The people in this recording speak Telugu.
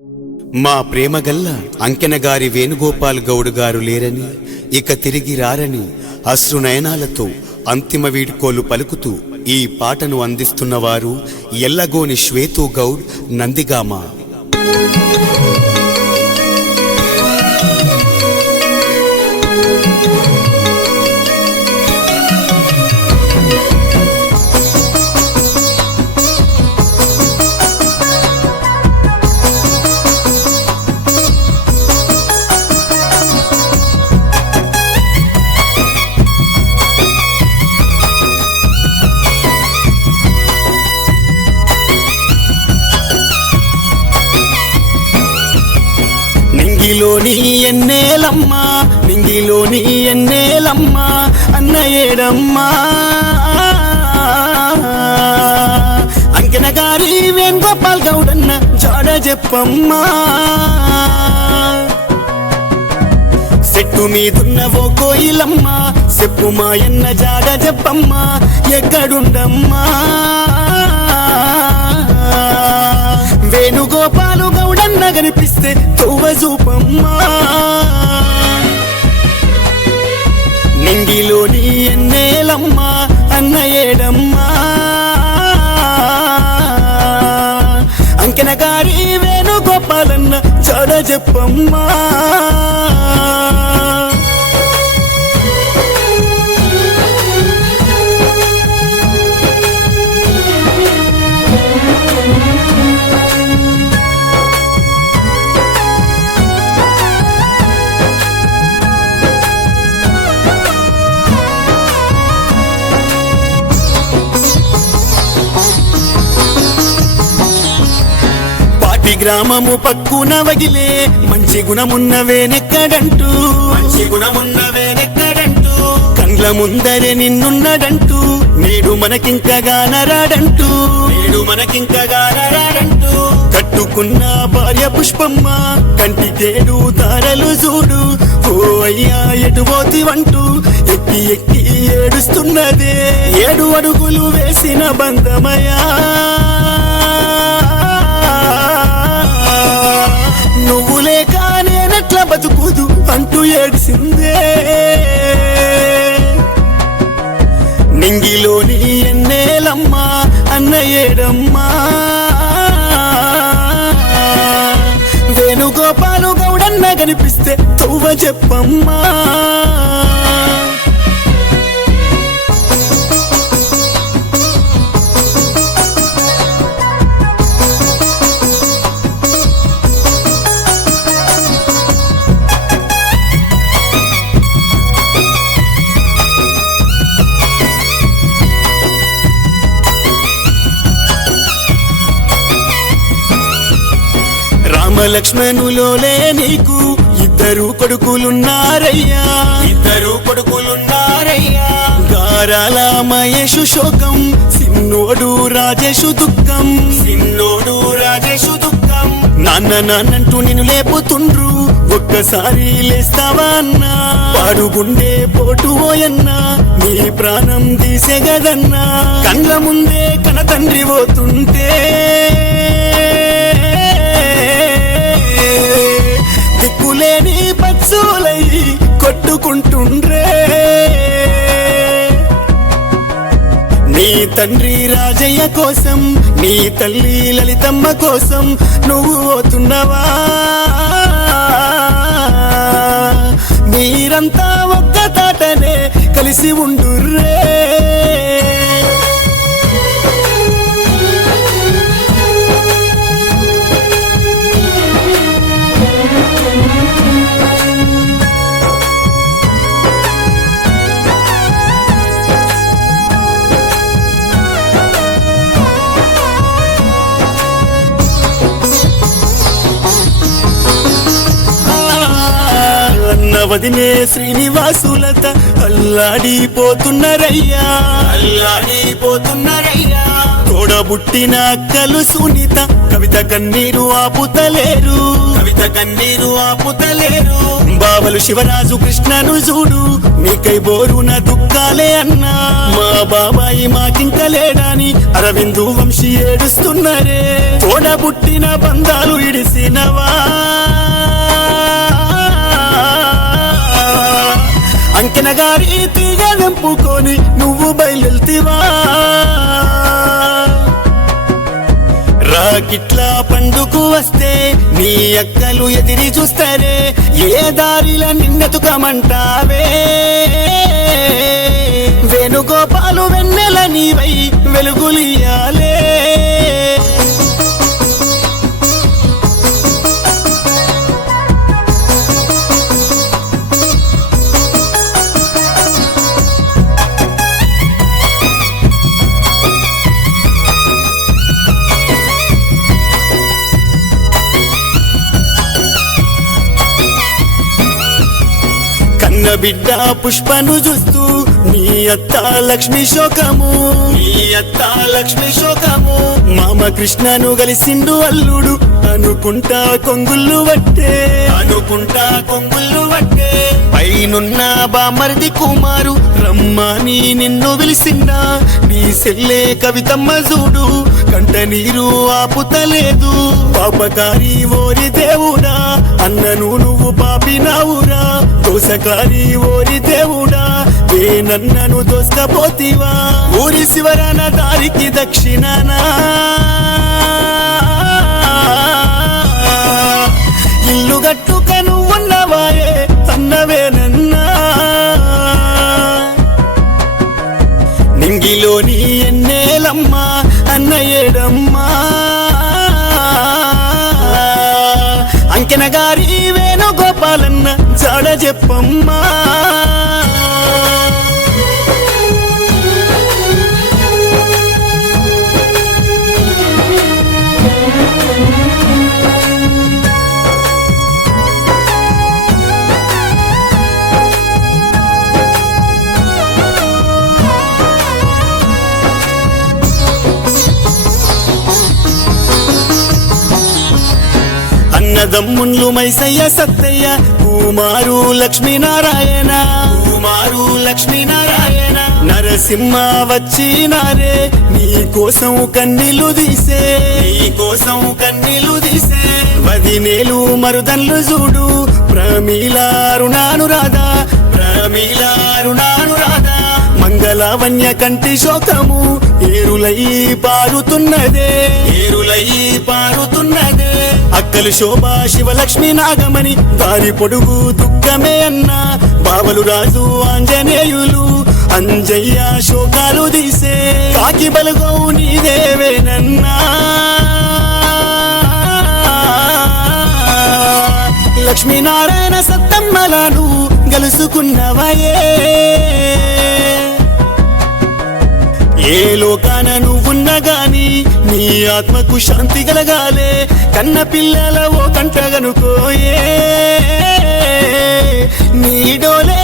మా ప్రేమగల్ల అంకెనగారి వేణుగోపాల్ గౌడ్ గారు లేరని, ఇక తిరిగి రారని అశ్రునయనాలతో అంతిమ వీడ్కోలు పలుకుతూ ఈ పాటను అందిస్తున్నవారు ఎల్లగోని శ్వేతు గౌడ్, నందిగామ. నింగిలోని ఎన్నేలమ్మా, నింగిలోని ఎన్నేలమ్మా, అన్నయ్యేడమ్మా అంకెనగారి వేణుగోపాల్ గౌడన్న జాడ చెప్పమ్మా. చెట్టు మీదున్న ఓ కోయిలమ్మా, చెప్పు మాయన్న జాడ చెప్పమ్మా, ఎక్కడుండమ్మా వేణుగోపాలు గౌడన్న కనిపిస్తే తోవ చూపమ్మా. నింగిలోని ఎన్నేలమ్మా, అన్నయ్యేడమ్మా అంకెనగారి వేణుగోపాలన్న జాడ చెప్పమ్మా. గ్రామము పక్కున వగిలే మంచి గుణమున్నవేనెక్కడంటూ, మంచి గుణమున్నవేనెక్కడంటూ, కండ్ల ముందరే నిన్నున్నడంటూ, నేడు మనకింకగానరాడంటూ, నేడు మనకింకగానరాడంటూ, కట్టుకున్న భార్య పుష్పమ్మ కంటికేడు తారలు చూడు, ఓ అయ్యా ఎటుపోతివంటూ ఎక్కి ఎక్కి ఏడుస్తున్నదే, 7 అడుగులు వేసిన బంధమయ్యా నువ్వు లేక నేనెట్లా బతుకుదు అంటూ ఏడిసిందే. నింగిలోని ఎన్నేలమ్మా, అన్నయ్యేడమ్మా వేణుగోపాలు గౌడన్న కనిపిస్తే తవ్వ చెప్పమ్మా. లక్ష్మణులోలే నీకు 2 కొడుకులున్నారయ్యా, 2 కొడుకులున్నారయ్యా, గారాల మహేషు శోకం, సిన్నోడు రాజేషు దుఃఖం, సిన్నోడు రాజేషు దుఃఖం. నాన్న నాన్నంటూ నిన్ను లేపుతుండ్రు, ఒక్కసారి లేస్తావా అన్నా, పాడుగుండే పోటు ఓయన్నా, నీ ప్రాణం తీసే గదన్నా, కళ్ళ ముందే కన తండ్రి పోతుంటే దిక్కులేని పచ్చులై కొట్టుకుంటుండ్రే. నీ తండ్రి రాజయ్య కోసం, నీ తల్లి లలితమ్మ కోసం నువ్వు పోతున్నవా, మీరంతా ఒక్క తాటనే కలిసి ఉండుర్రే. వదినే శ్రీనివాసులత అల్లాడిపోతున్నారయ్యా, అల్లాడిపోతున్నారయ్యా, తోడబుట్టిన అక్కలు సునీత కవిత కన్నీరు ఆపుతలేరు, కవిత కన్నీరు ఆపుతలేరు. బావలు శివరాజు కృష్ణను చూడు నీకై బోరున దుఃఖాలే అన్నా. మా బాబాయి మాకింక లేడాని అరవిందు వంశీ ఏడుస్తున్నారే. తోడబుట్టిన బంధాలు ఇడిసినవా, అంకెన గారి తీగ వెంపుకొని నువ్వు బయలుతివా. రాకిట్ల పండుకు వస్తే నీ అక్కలు ఎదిరి చూస్తారే. ఏ దారిల నిన్నెతుకమంటావే, వేణుగోపాలు వెన్నెల నీవై వెలుగులియాలే. బిడ్డ పుష్పను చూస్తూ నీ అత్త లక్ష్మి శోకము, నీ అత్త లక్ష్మి శోకము. మామ కృష్ణను కలిసిండు అల్లుడు అనుకుంటా కొంగుళ్ళు వట్టే, అనుకుంటా కొంగుళ్ళు వట్టే. పైనున్న బామర్ది కుమారు రమ్మని నిన్ను పిలిసిందా. నీ సెల్లే కవితమ్మ చూడు కంట నీరు ఆపుతలేదు. పాపకారి ఓరి దేవుడా అన్నను నువ్వు పాపినావురా. దోసకారి ఓరి దేవుడా ఏ నన్నను దోసకపోతివా. ఊరి శివరాన దారికి దక్షిణానా ఇల్లు గట్టుక నువ్వున్నవాయే అన్నవేనన్నా. నింగిలోని ఎన్నేలమ్మా అన్నయ్యేడమ్మా. అంకెన గారి వేణుగోపాలన్న జాడ చెప్పమ్మా. అన్నదమ్ముళ్ళు మైసయ్య సత్తయ్య కుమారు లక్ష్మీనారాయణ, కుమారు లక్ష్మీనారాయణ. నరసింహ వచ్చినారే నీ కోసం కన్నీళ్లు తీసే, నీ కోసం కన్నీళ్లు తీసే. వదినేలు మరుదన్లు చూడు ప్రమీల రుణానురాధ, ప్రమీల రుణానురాధ. మంగళవన్య కంటి శోకము ఏరులై పారుతున్నదే, ఏరులై పారుతున్నదే. అక్కలు శోభ శివలక్ష్మి నాగమణి దారి పొడుగు దుఃఖమే అన్నా. బావలు రాజు ఆంజనేయులు అంజయ్య శోకాలు తీసే. కాకి బలుగో నీదేవేనన్నా. లక్ష్మీనారాయణ సత్తమ్మలను గలుసుకున్నవయే. ఏ లోకాన నువ్వున్నా గాని నీ ఆత్మకు శాంతి కలగాలే. కన్న పిల్లల ఓ కంట గనుకోయే నీడోలే